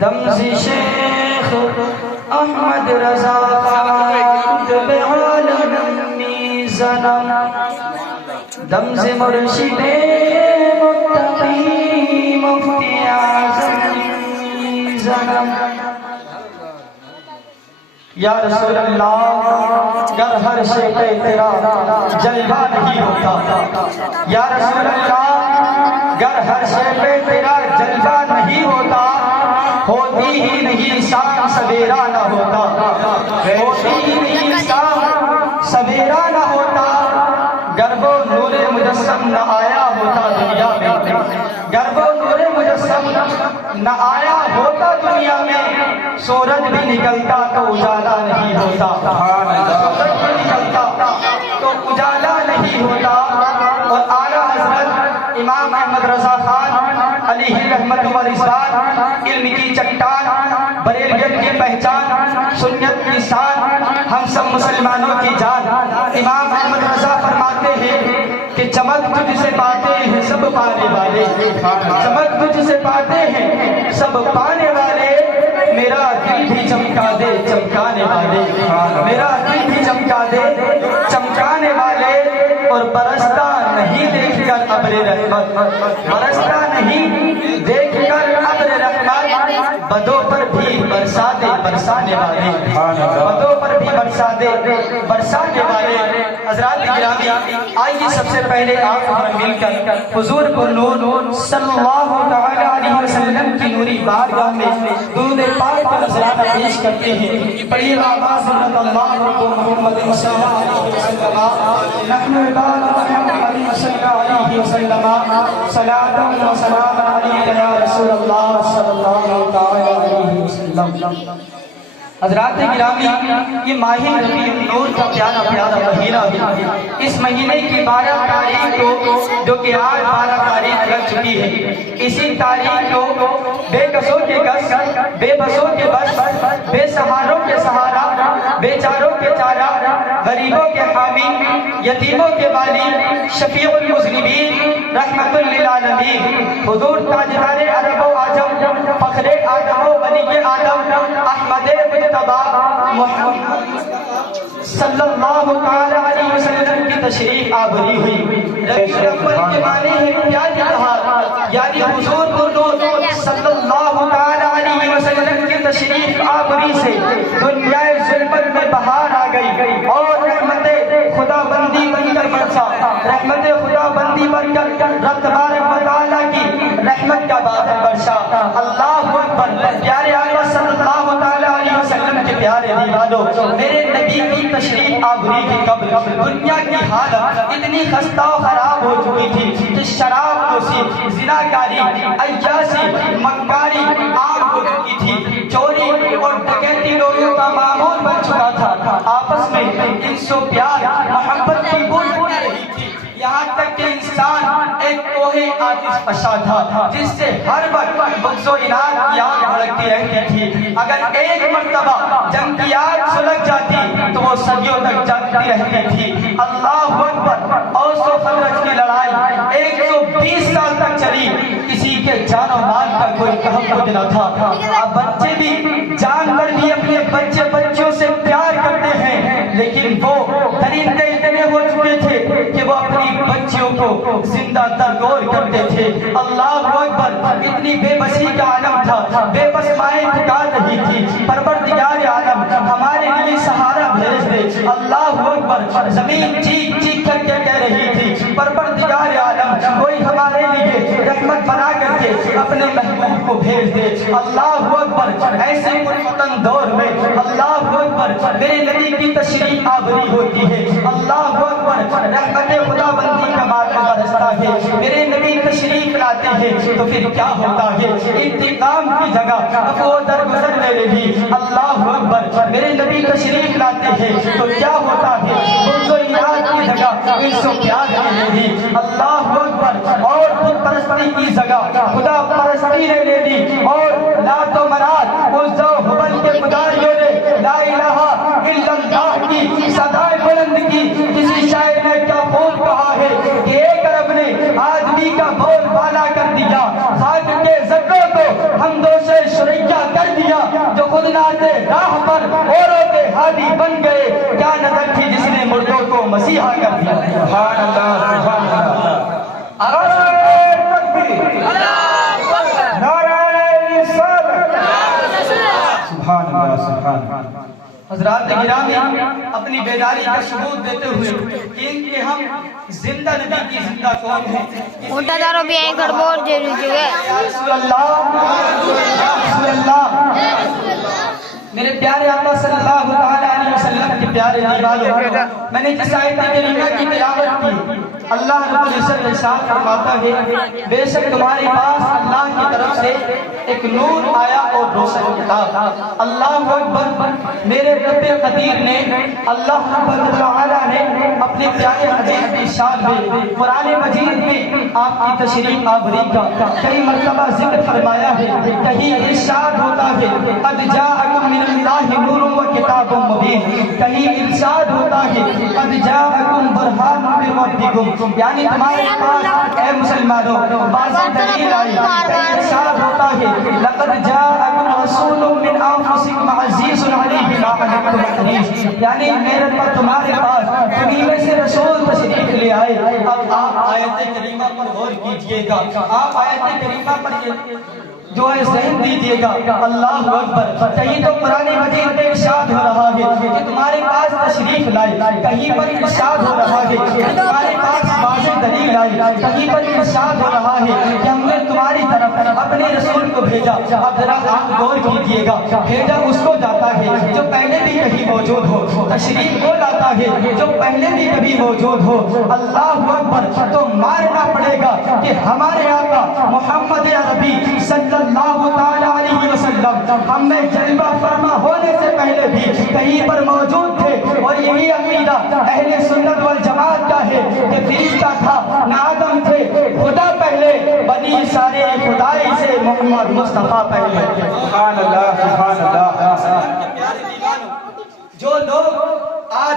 دمزی شیخ احمد رضا قطب عالم میزنم دمز مرشد متقی مفتی اعظم میزنم یا رسول اللہ گر ہر شے پہ تیرا جلوہ نہیں ہوتا یا رسول اللہ گر ہر شے پہ تیرا جلوہ نہیں ہوتا ہوتی ہی نہیں شام سویرا نہ ہوتا ہوتی ہی نہیں شام سویرا نہ ہوتا گر وہ نور مجسم نہ آیا ہوتا دنیا میں گر وہ نور مجسم نہ آیا ہوتا دنیا میں سورج بھی نکلتا تو اجالا نہیں ہوتا سورج بھی نکلتا تو اجالا نہیں ہوتا اور اعلیٰ حضرت امام احمد رضا خان علیہ رحمت و رضوان علم کی چٹان بریلیت کی پہچان سنت کی شان ہم سب مسلمانوں کی جان امام احمد رضا فرماتے ہیں کہ چمک تجھ سے پاتے ہیں سب پانے والے چمک تجھ سے پاتے ہیں سب پانے والے میرا دل بھی چمکا دے چمکانے والے میرا دل بھی چمکا دے چمکانے والے اور برستا نہیں دیکھ کر ابر رحمت برستا نہیں دیکھ کر ابر رحمت بدوں پر بھی برسا دے برسانے والے بدوں پر بھی برسا دے برسانے والے حضرات گرامی آئیے سب سے پہلے آپ ہم مل کر حضور پر نور صلی اللہ تعالی علیہ وسلم کی نوری بارگاہ میں درود پاک پر نذرانہ پیش کرتے ہیں پڑھیے آواز صلی اللہ محمد صلی اللہ علیہ وسلم نحن عباد محمد صلی اللہ علیہ وسلم صلاۃ و سلام علیک یا رسول اللہ صلی اللہ تعالی علیہ وسلم حضرات گرامی یہ ماہ ربیع النور کا پیارا پیارا مہینہ ہے اس مہینے کی 12 تاریخ کو جو کہ آج 12 تاریخ لگ چکی ہے اسی تاریخ کو بے کسوں کے کس بے بسوں کے بس بے سہاروں کے سہارا بے چاروں کے چارہ غریبوں کے حامی یتیموں کے والی شفیع المذنبین رحمت للعالمین حضور تاجدار عرب و عجم فخر آدم و ولی آدم احمد مجتبی محمد صلی اللہ تعالی علیہ وسلم کی تشریف آوری ہوئی ربیع الاول کے معنی ہے پیاری بہار یعنی حضور کو نور صلی اللہ تعالی علیہ وسلم کی تشریف آوری سے دنیا ظلمت میں بہار آ گئی اور رحمت خدا بندی بن کر برسا رحمت خدا بندی بن کر رب تبارک و تعالی کی رحمت کا بادل برسا اللہ اکبر پیارے آقا صلی اللہ تعالی علیہ وسلم کے پیارے دیوانوں میرے نبی کی تشریف آوری کی قبل دنیا کی حالت اتنی خستہ و خراب ہو چکی تھی کہ شراب نوشی زناکاری عیاشی مکاری عام ہو چکی تھی چوری اور ڈکیتی لوگوں کا معمول بن چکا تھا آپس میں انس و پیار محبت کی بوجھ بن رہی تھی یہاں تک کہ انسان ایک کوہ آتش فشاں تھا جس سے ہر وقت بغض و عناد کی آگ بھڑکتی رہتی تھی اگر ایک مرتبہ جنگ کی آگ سلگ جاتی تو وہ صدیوں تک جلتی رہتی تھی اللہ اکبر اوس و خزرج کی لڑائی 120 سال تک چلی کسی کے جان و مال کا کوئی تحفظ نہ تھا اب بچے بھی جانور بھی اپنے بچوں سے پیار کرتے ہیں لیکن وہ درندے اتنے ہو چکے تھے کہ وہ اپنی بچیوں کو زندہ ترگور کرتے تھے اللہ اکبر اتنی بے بسی کا عالم تھا بے بس مائیں پکار رہی تھی پروردگار عالم ہمارے لیے سہارا بھیج دے اللہ اکبر زمین چیخ چیخ کر کے کہہ رہی تھی پروردگار عالم کوئی ہمارے لیے رحمت بنا کر کے اپنے محبوب کو بھیج دے اللہ اکبر ایسے پرفتن دور میں اللہ اکبر میرے نبی کی تشریف آوری ہوتی ہے اللہ اکبر رحمت خدا بندی کا مارکہ برستا ہے میرے نبی تشریف لاتے ہیں تو پھر کیا ہوتا ہے انتقام کی جگہ وہ درگزر لے رہی اللہ اکبر میرے نبی تشریف لاتے ہیں تو کیا ہوتا ہے بغض و عناد کی جگہ انس و پیار لے رہی اللہ اکبر اور خود پرستی کی جگہ خدا پرستی نے لے لی اور لات و منات عزا و حبل کے پجاریوں نے لا الہ الا اللہ کی صدائے بلند کی کسی شاعر نے کیا خوب کہا ہے کہ ایک عرب نے آدمی کا بول بالا کر دیا خاک کے ذروں کو بندوں سے شریکہ کر دیا جو خود ناتے راہ پر اوروں کے ہادی بن گئے. کیا نظر تھی جس نے مردوں کو مسیحا کر دیا. سبحان اللہ سبحان اللہ. سبحان اللہ سبحان اللہ. حضرات گرامی اپنی بیداری کا ثبوت دیتے ہوئے کہ ہم زندہ نبی کی زندہ قوم ہیں. موٹا دارو بھی آئیں گھڑبور جیلی جگہ. یا رسول اللہ یا رسول اللہ. میرے پیارے آقا صلی اللہ علیہ وسلم کے پیارے دیوالوں، میں نے جس آیت کریمہ کی تلاوت کی اللہ رب العزت ارشاد فرماتا ہے بے شک تمہارے پاس اللہ کی طرف سے ایک نور آیا اور روشن کتاب. اللہ اکبر. میرے رب قدیر نے اللہ رب العالیٰ نے اپنے پیارے حدیث کی شان میں قرآن مجید میں آپ کی تشریف آوری کا کئی مرتبہ ذکر فرمایا ہے. کہیں ارشاد ہوتا ہے قد جاءکم من اللہ نور و کتاب مبین. کہیں ارشاد ہوتا ہے قد جاءکم برہان من ربکم، یعنی تمہارے پاس اے مسلمانوں واضح دلیل آئی. کہیں ارشاد ہوتا ہے لقد جاءکم رسول من انفسکم عزیز علیہ ما عنتم حریص، یعنی میرے پر تمہارے پاس تمہیں میں سے رسول تشریف لے آئے. اب آپ آیت کریمہ پر غور کیجئے گا، آپ آیت کریمہ پر جو ہے ذہن دیجئے گا. اللہ اکبر. کہیں تو قرآن مجید میں ارشاد ہو رہا ہے کہ تمہارے پاس تشریف لائے، کہیں پر ارشاد ہو رہا ہے کہ تمہارے پاس واضح دلیل آئی، کہیں پر ارشاد ہو رہا ہے کہ ہم نے تمہاری طرف اپنے رسول کو بھیجا. اب ذرا آپ غور کیجئے گا، بھیجا اس کو جاتا ہے جو پہلے بھی کہیں موجود ہو، تشریف کو لاتا ہے جو پہلے بھی کبھی موجود ہو. اللہ اکبر. تو ماننا پڑے گا کہ ہمارے آقا محمد عربی صلی اللہ تعالی علیہ وسلم ہم میں جلوہ فرما ہونے سے پہلے بھی کہیں پر موجود تھے. اور یہی عقیدہ اہل سنت والجماعت کا ہے کہ فرشتہ تھا نہ آدم تھے، خدا پہلے بنی سارے خدائی سے محمد مصطفیٰ پہلے. سبحان اللہ سبحان اللہ. جو لوگ آج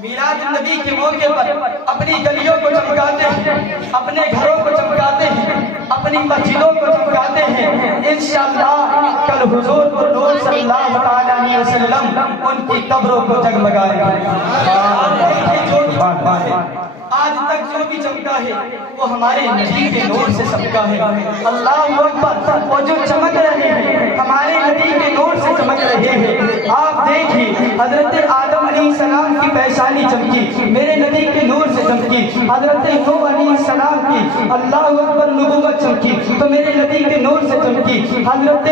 میلاد النبی کے موقع پر اپنی گلیوں کو چمکاتے ہیں، اپنے گھروں کو چمکاتے ہیں، اپنی مسجدوں کو چمکاتے ہیں، انشاءاللہ کل حضور نور صلی اللہ علیہ وسلم ان کی قبروں کو جگمگائیں گے. آج تک جو بھی چمکا ہے وہ ہمارے نبی کے نور سے چمکا ہے. اللہ اکبر. اور جو چمک رہے ہیں ہمارے نبی کے نور سے چمک رہے ہیں. آپ دیکھیے حضرت آدم علیہ السلام کی پیشانی چمکی، میرے نبی کے نور سے چمکی. حضرت نوح علیہ السلام کی اللہ اکبر نبوت چمکی تو میرے نبی کے نور سے چمکی. حضرت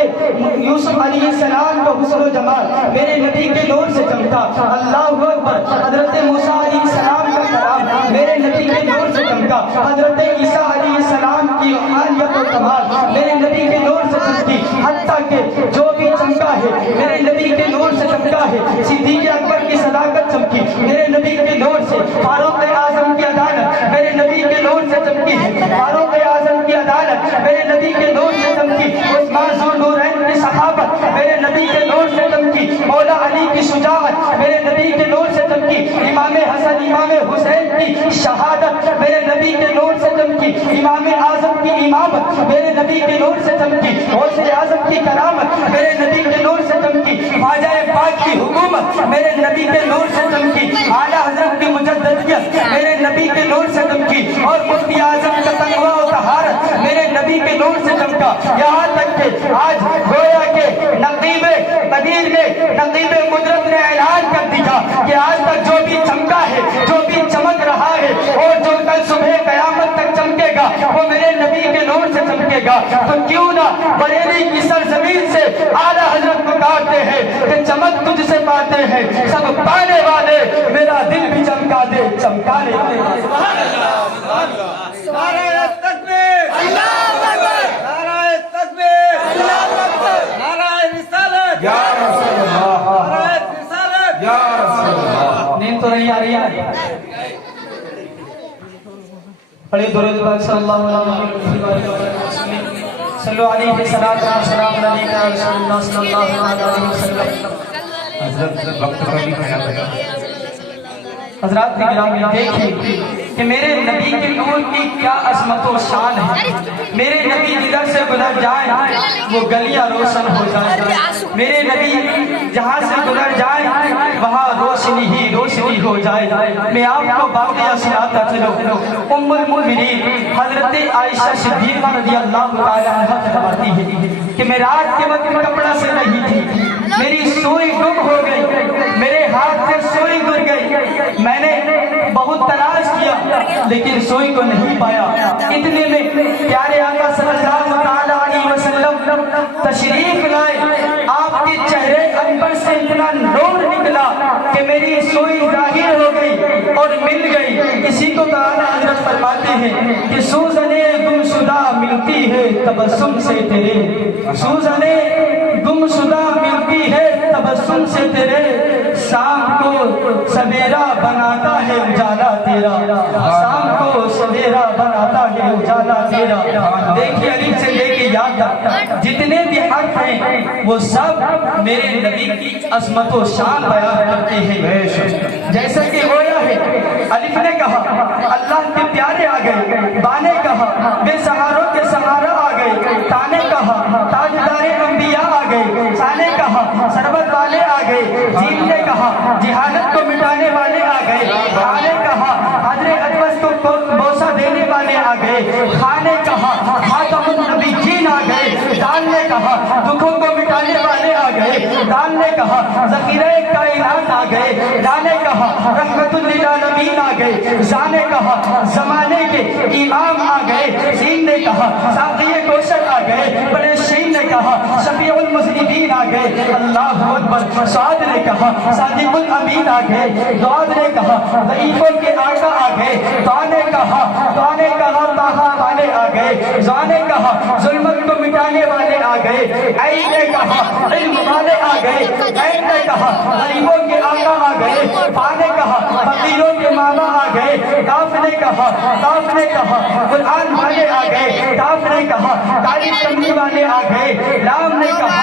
یوسف علیہ السلام کا حسن و جمال میرے نبی کے نور سے چمکا. اللہ اکبر. حضرت موسیٰ علیہ السلام کا کلام میرے نبی کے نور سے چمکا. حضرت عیسیٰ علیہ السلام کی روحانیت و کمال میرے نبی کے نور سے چمکی. حتیٰ کہ جو بھی چمکا ہے میرے نبی کے نور سے چمکا ہے. صدیق اکبر کی صداقت چمکی میرے نبی کے نور سے. فاروق اعظم کی عدالت میرے نبی کے نور سے چمکی ہے. فاروق اعظم کی عدالت میرے نبی کے نور سے چمکی. عثمان ذو النورین کی صحابت میرے نبی کے نور سے چمکی. مولا علی کی شجاعت میرے نبی کے نور سے چمکی. امام حسن امام حسین کی شہادت میرے نبی کے نور سے چمکی. امام اعظم کی امامت میرے نبی کے نور سے چمکی. غوث اعظم کی کرامت میرے نبی کے نور سے چمکی. خواجہ پاک کی حکومت میرے نبی کے نور سے چمکی. اعلیٰ حضرت کی مجددیت میرے نبی کے نور سے چمکی. اور مفتی اعظم کا تقویٰ و طہارت میرے نبی کے نور سے چمکا. یہاں تک کہ آج گویا کہ نقیب قدیر نے نقیب قدرت نے اعلان کر دیا کہ آج تک جو بھی چمکا ہے جو بھی چمک رہا ہے اور جو کل صبح قیامت تک چمکے گا وہ میرے نبی کے نور سے چمکے گا. تو کیوں نہ بریلی کی سرزمین سے اعلیٰ حضرت پکارتے ہیں کہ چمک تجھ سے پاتے ہیں سب پانے والے، میرا دل بھی چمکا دے چمکانے والے. سبحان اللہ سبحان اللہ. نعرہ تکبیر اللہ اکبر. نعرہ تکبیر اللہ اکبر. نعرہ رسالت یا رسول اللہ. نعرہ رسالت یا رسول اللہ. نیند تو نہیں آ رہی ہے؟ پڑھے درود پاک صلی اللہ علیہ وسلم. صلو علیہ صلاۃ و سلام علیک یا رسول اللہ صلی اللہ علیہ وسلم. حضرت وقت کا بھی خیال رکھیں. حضرات کی گرامی دیکھیں کہ میرے نبی کے نور کی کیا عظمت و شان ہے. میرے نبی جدھر سے گزر جائیں وہ گلیاں روشن ہو جائیں. میرے نبی جہاں سے گزر جائیں وہاں روشنی ہی روشنی ہو جائے. میں آپ کو واقعہ سناتا چلوں. ام المؤمنین حضرت عائشہ صدیقہ رضی اللہ تعالیٰ عنہا فرماتی ہے کہ میں رات کے وقت کپڑا سے رہی تھی, میری سوئی گم ہو گئی, میرے ہاتھ سے سوئی گر گئی. میں نے بہت تلاش کیا لیکن سوئی کو نہیں پایا. اتنے میں پیارے آقا صلی اللہ تعالیٰ علیہ وسلم تشریف لائے. آپ کے چہرے انور سے اتنا نور نکلا کہ میری سوئی ظاہر ہو گئی اور مل گئی. اسی کو تعالیٰ حضرت فرماتے ہیں کہ سوزنے گم شدہ ملتی ہے تبسم سے تیرے, سوزنے گم شدہ ملتی ہے تبسم سے تیرے, شام کو سویرا بناتا ہے اجالا تیرا, شام کو سویرا بناتا ہے اجالا تیرا. دیکھیے الف سے لے کے یاد تک جتنے بھی حرف ہیں وہ سب میرے نبی کی عظمت و شان بیان کرتے ہیں. جیسا کہ ہویا ہے, الف نے کہا اللہ کے پیارے آ گئے, با نے کہا بے سہاروں کے سہارا آ گئے, تا نے کہا تاجدار انبیاء آ گئے, سا نے کہا سربت والے آ گئے, جیم نے کہا جہالت کو مٹانے والے آ گئے, ہا نے کہا حضر ادوس کو بوسہ دینے والے آ گئے, خا نے کہا خاتم النبیین آ گئے, دال نے کہا دکھوں کو مٹانے والے آ گئے, دال نے کہا ذخیرہ کائنات آ گئے, دا نے کہا رحمت للعالمین آ گئے, زا نے کہا زمانے کے امام آ گئے, سین نے کہا ساقی کوثر آ گئے, بڑے شین نے کہا شفیع المذنبین آ گئے, اللہ اکبر. سعد نے کہا صادق الامین آ گئے, دعاد نے کہا ضعیفوں کے آقا آ گئے, دعا نے کہا طاہا والے آ گئے, زا نے کہا ظلمت کو مٹانے والے آ گئے, عین نے کہا علم والے آ گئے, عین نے کہا غریبوں کے آقا آ گئے, فا نے کہا فقیروں کے ماما آ گئے, کاف نے کہا قرآن والے آ گئے, کاف نے کہا کالی چمڑی والے آ گئے, لام نے کہا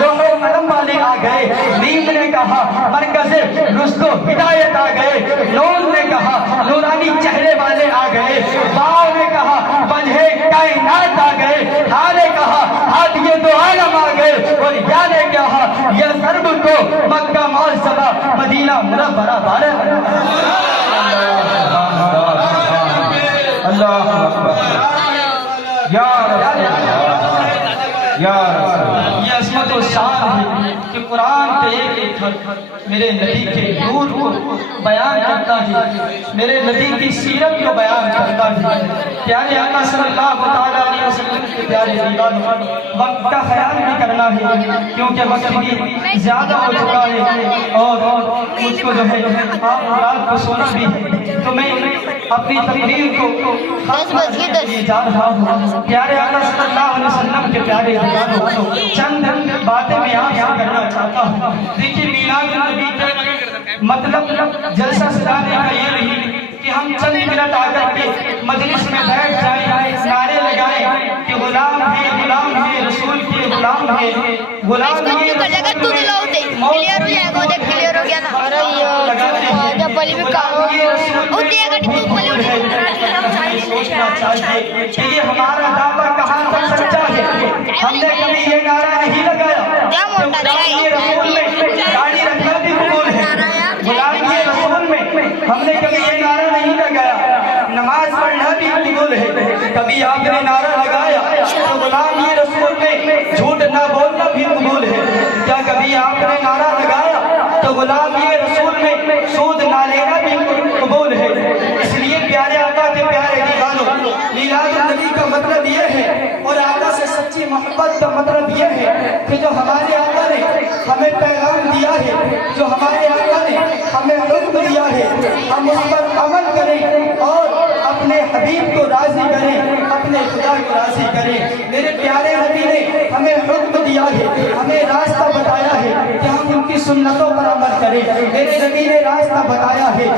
لوح و قلم والے آ گئے, میم نے کہا مرکز رشد و ہدایت آ گئے, نون نے کہا نورانی چہرے والے آ گئے, واو نے کہا وجہ کائنات آ گئے, ہا نے کہا ہادی دو عالم آ گئے, اور یا نے کہا یہ ضرب کو مکہ معظمہ مدینہ منورہ بارے. اللہ اکبر یا یہ عظمت و شان ہے کہ قرآن کے ایک ایک حرف میرے نبی کے نور کو بیان کرتا ہے, میرے نبی کی سیرت کو بیان کرتا ہے. پیارے آقا صلی اللہ تعالیٰ علیہ وسلم کے پیارے دیوانوں, وقت کا خیال بھی کرنا ہے کیونکہ وقت بھی زیادہ ہو چکا ہے اور مجھ کو جو ہے آپ رات کو سونا بھی ہے, تو میں اپنی تقریر کو ختم کرنے کے لیے جا رہا ہوں. پیارے آقا صلی اللہ علیہ وسلم کے پیارے دیوانوں, چند باتیں میں آپ سے کرنا چاہتا ہوں. دیکھیے میلاد النبی کا مطلب جلسہ سجانے کا یہ نہیں کہ ہم چند منٹ آ کر کے مجلس میں بیٹھ جائیں, نعرے لگائیں کہ غلام ہے رسول کے غلام ہے, غلام ہے کلیئر ہو جائے گا, کلیئر ہو گیا نا. ارے جب پلی بھی کام سوچنا چاہیے کہ یہ ہمارا دعویٰ کہاں تک سچا ہے. ہم نے کبھی یہ نعرہ نہیں لگایا غلامی رسول میں داڑھی رکھنا بھی قبول ہے, غلامی رسول میں ہم نے کبھی یہ نعرہ نہیں لگایا نماز پڑھنا بھی قبول ہے. کبھی آپ نے نعرہ لگایا تو غلامی رسول میں جھوٹ نہ بولنا بھی قبول ہے. کیا کبھی آپ نے نعرہ لگایا تو غلامی رسول میں سود نہ لینا بھی قبول ہے. اس لیے پیارے آقا کے پیارے دیوانوں, میلاد النبی کا مطلب یہ ہے اور آقا سے سچی محبت کا مطلب یہ ہے کہ جو ہمارے آقا نے ہمیں پیغام دیا ہے, جو ہمارے آقا نے ہمیں حکم دیا ہے, ہم اس پر عمل کریں اور اپنے حبیب کو راضی کریں, اپنے خدا کو راضی کریں. میرے پیارے نبی نے ہمیں حکم دیا ہے, ہمیں راستہ بتایا ہے کہ ہم ان کی سنتوں پر عمل کریں. میرے نبی نے راستہ بتایا ہے